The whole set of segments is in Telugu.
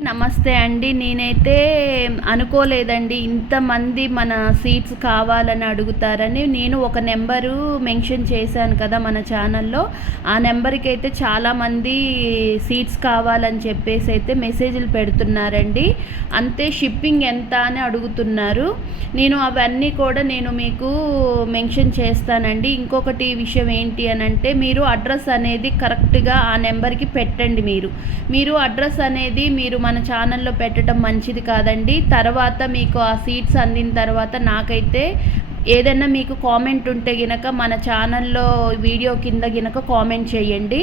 నమస్తే అండి. నేనైతే అనుకోలేదండి. ఇంతమంది మన సీట్స్ కావాలని అడుగుతారని నేను ఒక నెంబరు మెన్షన్ చేశాను కదా మన ఛానల్లో. ఆ నెంబర్కి అయితే చాలామంది సీట్స్ కావాలని చెప్పేసి అయితే మెసేజ్లు పెడుతున్నారండి. అంతే షిప్పింగ్ ఎంత అని అడుగుతున్నారు. నేను అవన్నీ కూడా నేను మీకు మెన్షన్ చేస్తానండి. ఇంకొకటి విషయం ఏంటి అని అంటే మీరు అడ్రస్ అనేది కరెక్ట్గా ఆ నెంబర్కి పెట్టండి మీరు. మీరు అడ్రస్ అనేది మీరు మన ఛానల్లో పెట్టడం మంచిది కాదండి. తర్వాత మీకు ఆ సీట్స్ అందిన తర్వాత నాకైతే ఏదైనా మీకు కామెంట్ ఉంటే గినక మన ఛానల్లో వీడియో కింద గినక కామెంట్ చేయండి.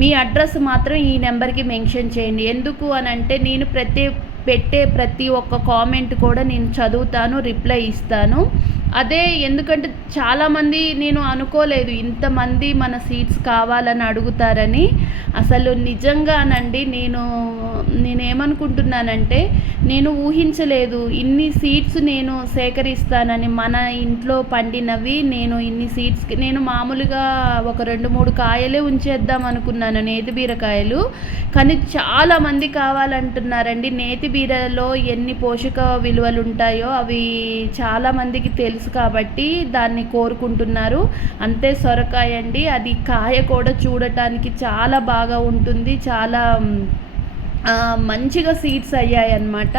మీ అడ్రస్ మాత్రం ఈ నెంబర్కి మెన్షన్ చేయండి. ఎందుకు అని అంటే నేను ప్రతి పెట్టే ప్రతి ఒక్క కామెంట్ కూడా నేను చదువుతాను రిప్లై ఇస్తాను. అదే ఎందుకంటే చాలామంది నేను అనుకోలేదు ఇంతమంది మన సీట్స్ కావాలని అడుగుతారని. అసలు నిజంగానండి నేను నేనేమనుకుంటున్నానంటే నేను ఊహించలేదు ఇన్ని సీట్స్ నేను సేకరిస్తానని మన ఇంట్లో పండినవి నేను ఇన్ని సీట్స్కి నేను మామూలుగా ఒక రెండు మూడు కాయలే ఉంచేద్దాం అనుకున్నాను నేతి బీరకాయలు. కానీ చాలామంది కావాలంటున్నారండి నేతి బీరలో ఎన్ని పోషక విలువలు ఉంటాయో అవి చాలామందికి తెలుసు కాబట్టి దాన్ని కోరుకుంటున్నారు. అంతే సొరకాయ అండి అది కాయ కూడా చూడటానికి చాలా బాగా ఉంటుంది. చాలా మంచిగా సీడ్స్ అయ్యాయి అన్నమాట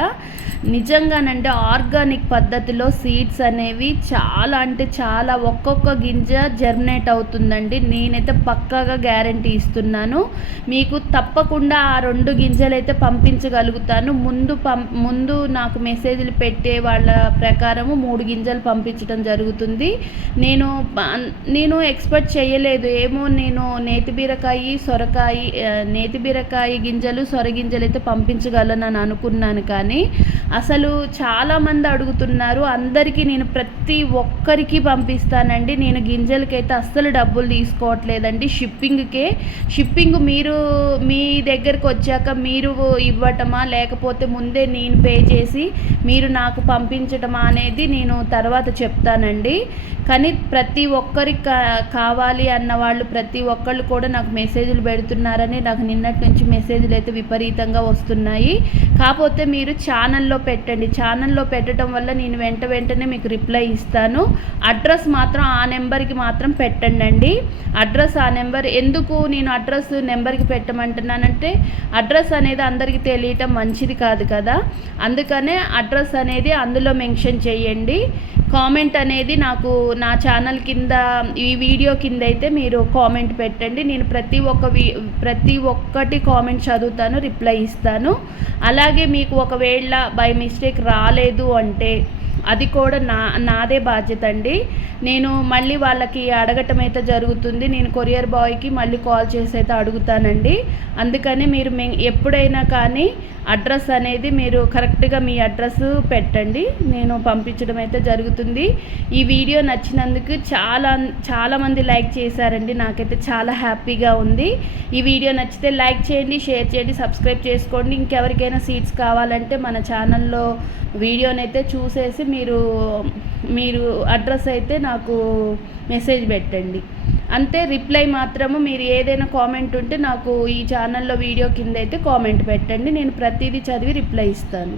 నిజంగానంటే ఆర్గానిక్ పద్ధతిలో సీడ్స్ అనేవి చాలా అంటే చాలా ఒక్కొక్క గింజ జర్మినేట్ అవుతుందండి. నేనైతే పక్కాగా గ్యారంటీ ఇస్తున్నాను. మీకు తప్పకుండా ఆ రెండు గింజలు అయితే పంపించగలుగుతాను. ముందు పం ముందు నాకు మెసేజ్లు పెట్టే వాళ్ళ ప్రకారము మూడు గింజలు పంపించడం జరుగుతుంది. నేను నేను ఎక్స్పెక్ట్ చేయలేదు. ఏమో నేను నేతి బీరకాయ సొరకాయ నేతి బీరకాయ గింజలు సొర గింజలు అయితే పంపించగలనని అనుకున్నాను కానీ అసలు చాలామంది అడుగుతున్నారు అందరికీ నేను ప్రతి ఒక్కరికి పంపిస్తానండి. నేను గింజలకైతే అస్సలు డబ్బులు తీసుకోవట్లేదండి. షిప్పింగ్కే షిప్పింగ్ మీరు మీ దగ్గరకు వచ్చాక మీరు ఇవ్వటమా లేకపోతే ముందే నేను పే చేసి మీరు నాకు పంపించటమా అనేది నేను తర్వాత చెప్తానండి. కానీ ప్రతి ఒక్కరికి కావాలి అన్న వాళ్ళు ప్రతి ఒక్కళ్ళు కూడా నాకు మెసేజ్లు పెడుతున్నారని నాకు నిన్నటి నుంచి మెసేజ్లు అయితే విపరీత విపరీతంగా వస్తున్నాయి. కాకపోతే మీరు ఛానల్లో పెట్టండి. ఛానల్లో పెట్టడం వల్ల నేను వెంట వెంటనే మీకు రిప్లై ఇస్తాను. అడ్రస్ మాత్రం ఆ నెంబర్కి మాత్రం పెట్టండి అండి అడ్రస్ ఆ నెంబర్ ఎందుకు నేను అడ్రస్ నెంబర్కి పెట్టమంటున్నానంటే అడ్రస్ అనేది అందరికీ తెలియటం మంచిది కాదు కదా. అందుకనే అడ్రస్ అనేది అందులో మెన్షన్ చేయండి. కామెంట్ అనేది నాకు నా ఛానల్ కింద ఈ వీడియో కింద అయితే మీరు కామెంట్ పెట్టండి. నేను ప్రతి ఒక్క ప్రతి ఒక్కటి కామెంట్ చదువుతాను రిప్లై ఇస్తాను. అలాగే మీకు ఒకవేళ బై మిస్టేక్ రాలేదు అంటే అది కూడా నా నాదే బాధ్యత అండి. నేను మళ్ళీ వాళ్ళకి అడగటం అయితే జరుగుతుంది. నేను కొరియర్ బాయ్కి మళ్ళీ కాల్ చేసి అయితే అడుగుతానండి. అందుకని మీరు ఎప్పుడైనా కానీ అడ్రస్ అనేది మీరు కరెక్ట్గా మీ అడ్రస్ పెట్టండి. నేను పంపించడం అయితే జరుగుతుంది. ఈ వీడియో నచ్చినందుకు చాలా చాలామంది లైక్ చేశారండి. నాకైతే చాలా హ్యాపీగా ఉంది. ఈ వీడియో నచ్చితే లైక్ చేయండి షేర్ చేయండి సబ్స్క్రైబ్ చేసుకోండి. ఇంకెవరికైనా సీట్స్ కావాలంటే మన ఛానల్లో వీడియోనైతే చూసేసి మీరు మీరు అడ్రస్ అయితే నాకు మెసేజ్ పెట్టండి. అంతే రిప్లై మాత్రము మీరు ఏదైనా కామెంట్ ఉంటే నాకు ఈ ఛానల్లో వీడియో కింద అయితే కామెంట్ పెట్టండి. నేను ప్రతిదీ చదివి రిప్లై ఇస్తాను.